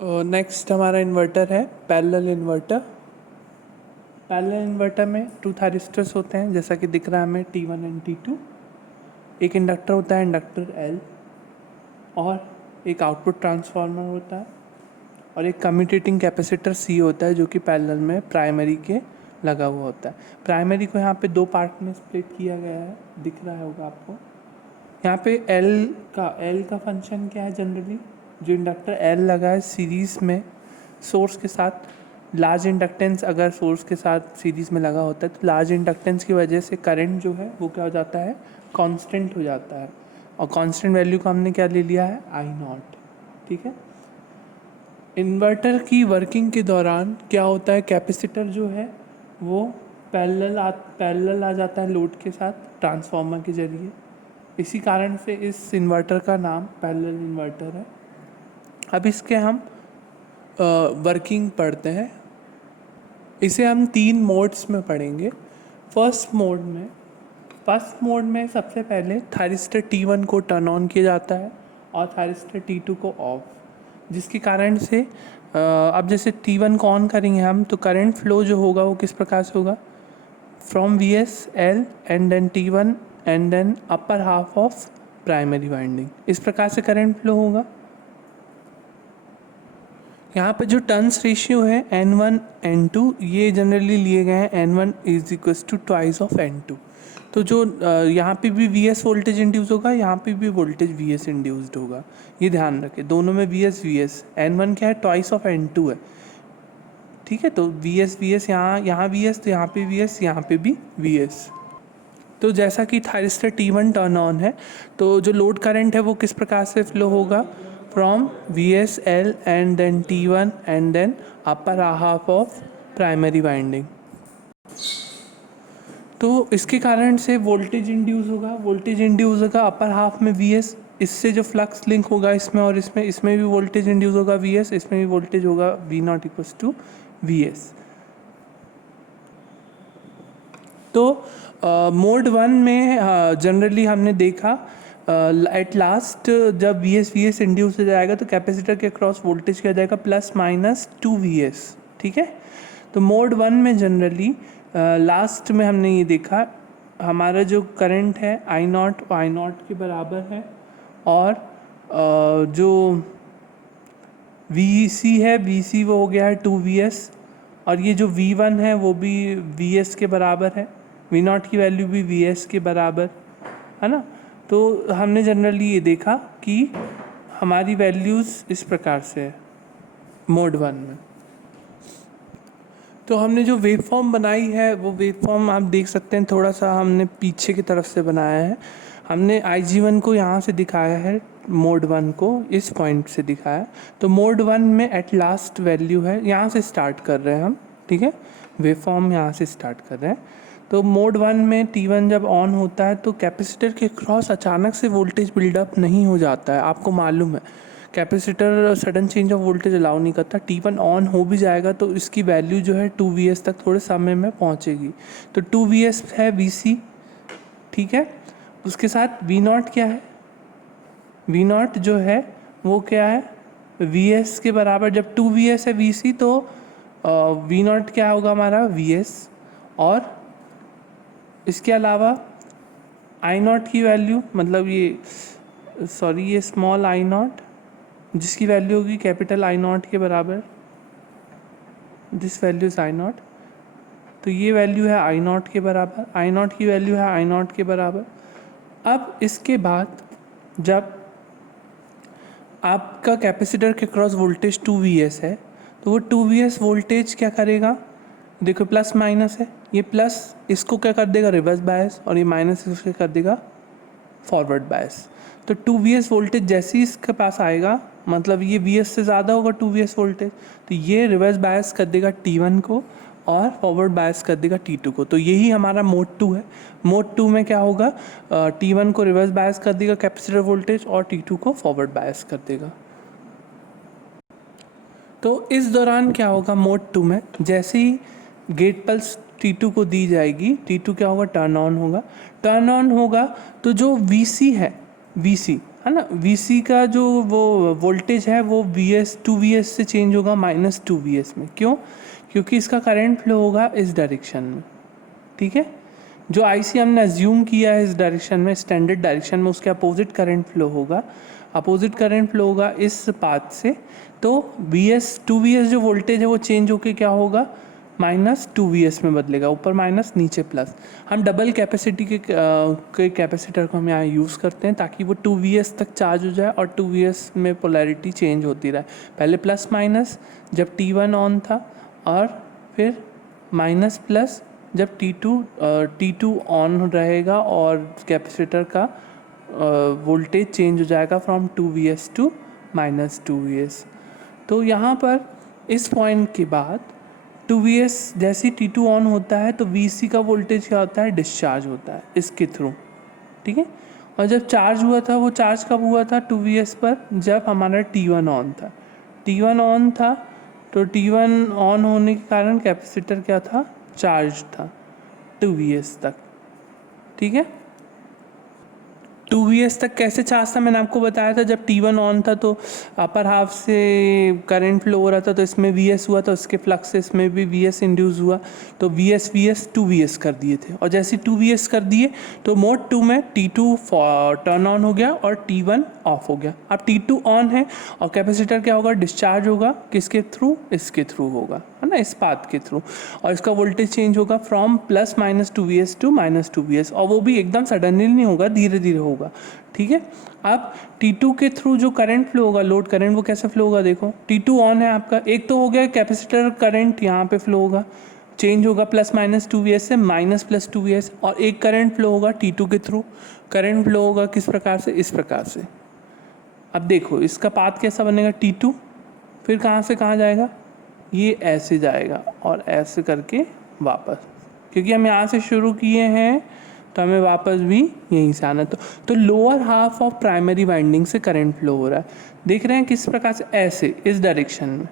Next हमारा inverter है parallel inverter. Parallel inverter में 2 थायरिस्टर्स होते हैं जैसा कि दिख रहा है हमें T1 एंड T2। एक इंडक्टर होता है इंडक्टर L, और एक आउटपुट ट्रांसफार्मर होता है, और एक कम्यूटेटिंग कैपेसिटर C होता है जो कि पैरेलल में प्राइमरी के लगा हुआ होता है। प्राइमरी को यहाँ पे 2 पार्ट में स्प्लिट किया गया है, दिख रहा होगा आपको। यहाँ पे L का फंक्शन क्या है? जनरली जो इंडक्टर L लगा है सीरीज़ में सोर्स के साथ, लार्ज इंडक्टेंस अगर सोर्स के साथ सीरीज़ में लगा होता है तो लार्ज इंडक्टेंस की वजह से करंट जो है वो क्या हो जाता है? कांस्टेंट हो जाता है, और कांस्टेंट वैल्यू को हमने क्या ले लिया है? I0। ठीक है। इन्वर्टर की वर्किंग के दौरान क्या होता है? कैपेसिटर जो है वो पैरेलल आ जाता है लोड के साथ ट्रांसफार्मर के जरिए। इसी कारण से इस इन्वर्टर का नाम पैरेलल इन्वर्टर है। अब इसके हम वर्किंग पढ़ते हैं। इसे हम 3 मोड्स में पढ़ेंगे। फर्स्ट मोड में सबसे पहले थायरिस्टर T1 को टर्न ऑन किया जाता है और थायरिस्टर T2 को ऑफ, जिसके कारण से अब जैसे T1 को ऑन करेंगे हम तो करंट फ्लो जो होगा वो किस प्रकार से होगा? From VSL and then T1 and then upper half of primary winding, इस प्रकार से करंट फ्लो होगा। यहाँ पे जो टर्न्स रेशियो है N1 N2 ये जनरली लिए गए हैं N1 is equals to twice of N2। तो जो यहाँ पे भी VS वोल्टेज इंड्यूस होगा, यहाँ पे भी वोल्टेज VS इंड्यूस्ड होगा, ये ध्यान रखें। दोनों में VS N1 क्या है? ट्वाइस ऑफ N2 है। ठीक है, तो VS यहाँ VS, तो यहाँ पे VS, यहाँ पे भी VS। तो जैसा कि थायरिस्टर T1 टर्न ऑन है तो जो लोड करंट है वो किस प्रकार से फ्लो होगा? From VSL and then T1 and then upper half of primary winding. तो इसके कारण से वोल्टेज इंड्यूस होगा अपर हाफ में VS। इससे जो फ्लक्स लिंक होगा इसमें और इसमें भी वोल्टेज इंड्यूस होगा VS, इसमें भी वोल्टेज होगा V0 इक्वल्स टू VS। तो मोड 1 में जनरली हमने देखा एट लास्ट जब VS इंड्यूस हो जाएगा तो कैपेसिटर के क्रॉस वोल्टेज क्या जाएगा? ±2 VS। ठीक है। तो मोड 1 में जनरली लास्ट में हमने ये देखा हमारा जो करंट है I0 के बराबर है, और जो VC है VC वो हो गया है 2 VS, और ये जो V1 है वो भी VS के बराबर है, V0 की वैल्यू भी VS के बराबर है ना। तो हमने जनरली ये देखा कि हमारी वैल्यूज़ इस प्रकार से है मोड 1 में। तो हमने जो वेव फॉर्म बनाई है वो वेव फॉर्म आप देख सकते हैं, थोड़ा सा हमने पीछे की तरफ से बनाया है। हमने IG1 को यहाँ से दिखाया है, मोड 1 को इस पॉइंट से दिखाया। तो मोड 1 में एट लास्ट वैल्यू है, यहाँ से स्टार्ट कर रहे हैं हम। ठीक है, वेव फॉर्म यहाँ से स्टार्ट कर रहे हैं। तो मोड 1 में T1 जब ऑन होता है तो कैपेसिटर के क्रॉस अचानक से वोल्टेज बिल्डअप नहीं हो जाता है। आपको मालूम है capacitor sudden change of voltage allow नहीं करता। T1 ऑन हो भी जाएगा तो इसकी वैल्यू जो है 2 VS तक थोड़े समय में पहुंचेगी। तो 2 VS है VC। ठीक है, उसके साथ V0 क्या है? V0 जो है वो क्या है? VS के बराबर। जब 2 VS है VC तो V0 क्या होगा हमारा? VS। और इसके अलावा I0 की वैल्यू, मतलब ये स्मॉल I0 जिसकी वैल्यू होगी कैपिटल I0 के बराबर, दिस वैल्यू इज I0। तो ये वैल्यू है I0 के बराबर, I0 की वैल्यू है I0 के बराबर। अब इसके बाद जब आपका कैपेसिटर के क्रॉस वोल्टेज 2 VS है तो वो 2 VS वोल्टेज क्या करेगा? देखो प्लस माइनस है, ये प्लस इसको क्या कर देगा? रिवर्स बायस, और ये माइनस इसको कर देगा फॉरवर्ड बायस। तो 2 VS वोल्टेज जैसे ही इसके पास आएगा, मतलब ये VS से ज़्यादा होगा 2 VS वोल्टेज, तो ये रिवर्स बायस कर देगा T1 को और फॉरवर्ड बायस कर देगा T2 को। तो यही हमारा मोड 2 है। मोड 2 में क्या होगा? T1 को रिवर्स बायस कर देगा कैपेसिटर वोल्टेज और T2 को फॉरवर्ड बायस कर देगा। तो इस दौरान क्या होगा? मोड 2 में जैसे ही गेट पल्स T2 को दी जाएगी, T2 क्या होगा? टर्न ऑन होगा। टर्न ऑन होगा तो जो VC है, VC है ना। VC का जो वो वोल्टेज है वो VS से चेंज होगा -2VS में। क्यों? क्योंकि इसका करंट फ्लो होगा इस डायरेक्शन में, ठीक है। जो IC हमने अज्यूम किया है इस डायरेक्शन में, स्टैंडर्ड डायरेक्शन में, उसके अपोजिट करंट फ्लो होगा, अपोजिट करंट फ्लो होगा इस पाथ से। तो VS जो वोल्टेज है वो चेंज होके क्या होगा, -2VS में बदलेगा, ऊपर माइनस नीचे प्लस। हम डबल कैपेसिटी के कैपेसिटर को हम यहाँ यूज़ करते हैं ताकि वो 2VS तक चार्ज हो जाए और 2VS में पोलैरिटी चेंज होती रहे। पहले प्लस माइनस जब T1 ऑन था, और फिर माइनस प्लस जब T2 ऑन रहेगा और कैपेसिटर का वोल्टेज चेंज हो जाएगा फ्रॉम 2VS टू -2VS। तो यहाँ पर इस पॉइंट के बाद 2VS जैसे T2 ऑन होता है तो VC का वोल्टेज क्या होता है, डिस्चार्ज होता है इसके थ्रू, ठीक है। और जब चार्ज हुआ था, वो चार्ज कब हुआ था 2VS पर, जब हमारा T1 ऑन था। T1 ऑन था तो T1 ऑन होने के कारण कैपेसिटर क्या था, चार्ज था 2VS तक, ठीक है। 2VS तक कैसे चार्ज था मैंने आपको बताया था। जब T1 ऑन था तो अपर हाफ से करंट फ्लो हो रहा था, तो इसमें VS हुआ, तो इसके फ्लक्स से इसमें भी VS इंड्यूस हुआ, तो VS 2VS कर दिए थे। और जैसे 2VS कर दिए तो मोड 2 में T2 टर्न ऑन हो गया और T1 ऑफ हो गया। अब T2 ऑन है और कैपेसिटर क्या होगा, डिस्चार्ज होगा, किसके थ्रू, इसके थ्रू होगा, है ना, इस पाथ के थ्रू। और इसका वोल्टेज चेंज होगा फ्रॉम +-2VS टू -2VS, और वो भी एकदम सडनली नहीं होगा, धीरे धीरे होगा, ठीक है। अब T2 के थ्रू जो करंट फ्लो होगा, लोड करंट, वो कैसे फ्लो होगा, देखो T2 ऑन है आपका, एक तो हो गया कैपेसिटर करंट यहाँ पे फ्लो होगा, चेंज होगा +-2VS से -+2VS, और एक करंट फ्लो होगा T2 के थ्रू। करंट फ्लो होगा किस प्रकार से, इस प्रकार से। अब देखो इसका पाथ कैसा बनेगा, T2 फिर कहाँ से कहाँ जाएगा, ये ऐसे जाएगा और ऐसे करके वापस, क्योंकि हम यहाँ से शुरू किए हैं तो हमें वापस भी यहीं से आना। तो lower half of primary winding से करंट फ्लो हो रहा है, देख रहे हैं किस प्रकार से, ऐसे इस डायरेक्शन में।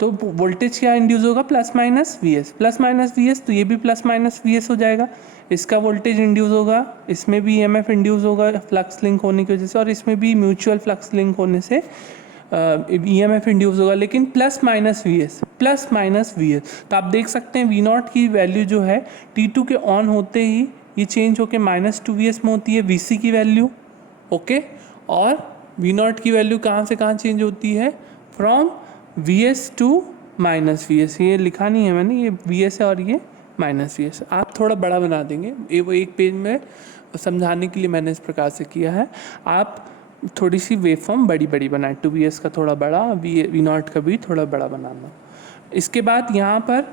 तो वोल्टेज क्या इंड्यूस होगा, +-VS, तो ये भी +-VS हो जाएगा। इसका वोल्टेज इंड्यूस होगा, इसमें भी EMF इंड्यूस होगा फ्लक्स लिंक होने की वजह से, और इसमें भी म्यूचुअल फ्लक्स लिंक होने से EMF इंड्यूस होगा, लेकिन +-VS। तो आप देख सकते हैं V0 की वैल्यू जो है T2 के ऑन होते ही ये चेंज होके -2VS में होती है VC की वैल्यू, ओके। और V0 की वैल्यू कहाँ से कहाँ चेंज होती है, फ्रॉम VS टू -VS। ये लिखा नहीं है मैंने, ये VS है और ये -VS। आप थोड़ा बड़ा बना देंगे, ये वो एक पेज में समझाने के लिए मैंने इस प्रकार से किया है। आप थोड़ी सी वेवफॉर्म बड़ी बड़ी बनाए, 2VS का थोड़ा बड़ा, V0 का भी थोड़ा बड़ा बनाना। इसके बाद यहाँ पर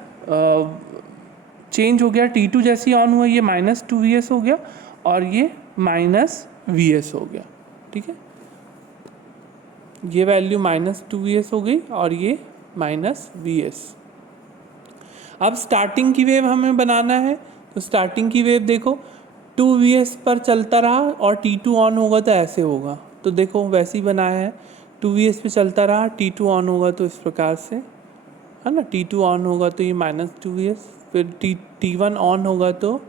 चेंज हो गया, T2 जैसे ही ऑन हुआ ये -2VS हो गया और ये -VS हो गया, ठीक है। ये वैल्यू -2VS हो गई और ये -VS। अब स्टार्टिंग की वेव हमें बनाना है, तो स्टार्टिंग की वेव देखो 2VS पर चलता रहा और T2 ऑन होगा तो ऐसे होगा, तो देखो वैसे ही बनाया है। 2VS पे चलता रहा, T2 ऑन होगा तो इस प्रकार से, है ना, T2 ऑन होगा तो ये -2VS, फिर T1 ऑन होगा तो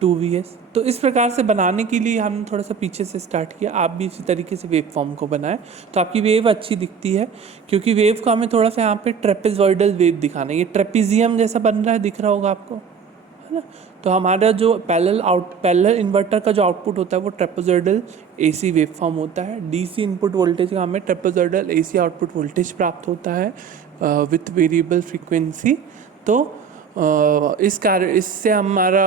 2VS। तो इस प्रकार से बनाने के लिए हमने थोड़ा सा पीछे से स्टार्ट किया। आप भी इसी तरीके से वेव फॉर्म को बनाएं तो आपकी वेव अच्छी दिखती है, क्योंकि वेव को हमें थोड़ा सा यहाँ पे ट्रेपेजॉइडल वेव दिखाना है। ये ट्रेपेजियम जैसा बन रहा है, दिख रहा होगा आपको, है ना। तो हमारा जो पैरेलल इन्वर्टर का जो आउटपुट होता है वो ट्रेपेजॉइडल AC वेव फॉर्म होता है। DC इनपुट वोल्टेज का हमें ट्रेपेजॉइडल AC आउटपुट वोल्टेज प्राप्त होता है विथ वेरिएबल फ्रीक्वेंसी। तो इस कार्य इससे हमारा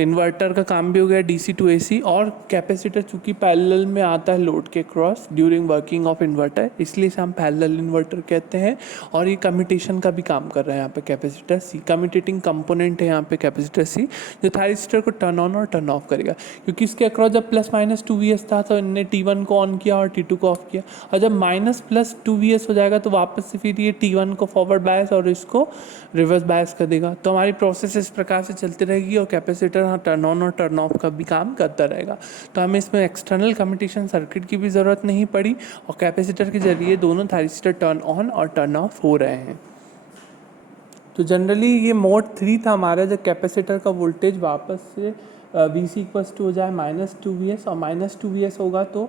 इन्वर्टर का काम भी हो गया DC टू AC, और कैपेसिटर चूँकि पैरेलल में आता है लोड के cross during working of inverter, इसलिए इसे हम पैरेलल इन्वर्टर कहते हैं। और ये कम्यूटेशन का भी काम कर रहा है यहाँ पे कैपेसिटर C, कम्यूटेटिंग कंपोनेंट है यहाँ पे कैपेसिटर C, जो थायरिस्टर को टर्न ऑन और टर्न ऑफ करेगा। क्योंकि इसके अक्रॉस जब +-2VS था तो इनने T1 को ऑन किया और T2 को ऑफ किया, और जब -+2VS हो जाएगा तो वापस से फिर ये T1 को फॉरवर्ड बायस और इसको रिवर्स बायस कर देगा। तो हमारी प्रोसेस इस प्रकार से चलती रहेगी और कैपेसिटर टर्न ऑन और टर्न ऑफ का भी काम करता रहेगा। तो हमें इसमें एक्सटर्नल कम्यूटेशन सर्किट की भी ज़रूरत नहीं पड़ी, और कैपेसिटर के जरिए दोनों थायरिस्टर टर्न ऑन और टर्न ऑफ हो रहे हैं। तो जनरली ये मोड 3 था हमारा, जब कैपेसिटर का वोल्टेज वापस से वी सी इक्वल्स टू हो जाए -2Vs, और -2Vs होगा तो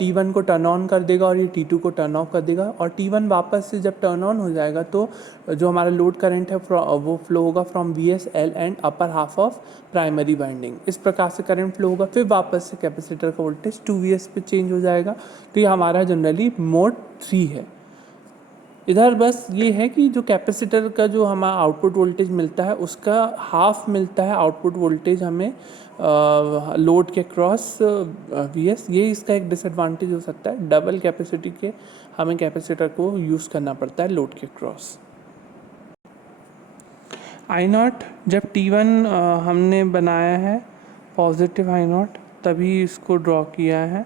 T1 को टर्न ऑन कर देगा और ये T2 को टर्न ऑफ कर देगा, और T1 वापस से जब टर्न ऑन हो जाएगा तो जो हमारा लोड करंट है वो फ्लो होगा from VSL and upper half of primary winding. इस प्रकार से करंट फ्लो होगा, फिर वापस से कैपेसिटर का वोल्टेज 2Vs पे चेंज हो जाएगा। तो ये हमारा जनरली मोड 3 है। इधर बस ये है कि जो कैपेसिटर का जो हमारा आउटपुट वोल्टेज मिलता है उसका हाफ मिलता है आउटपुट वोल्टेज हमें लोड के क्रॉस Vs। ये इसका एक डिसएडवांटेज हो सकता है, डबल कैपेसिटी के हमें कैपेसिटर को यूज़ करना पड़ता है लोड के क्रॉस। I0 जब T1 हमने बनाया है पॉजिटिव I0 तभी इसको ड्रॉ किया है।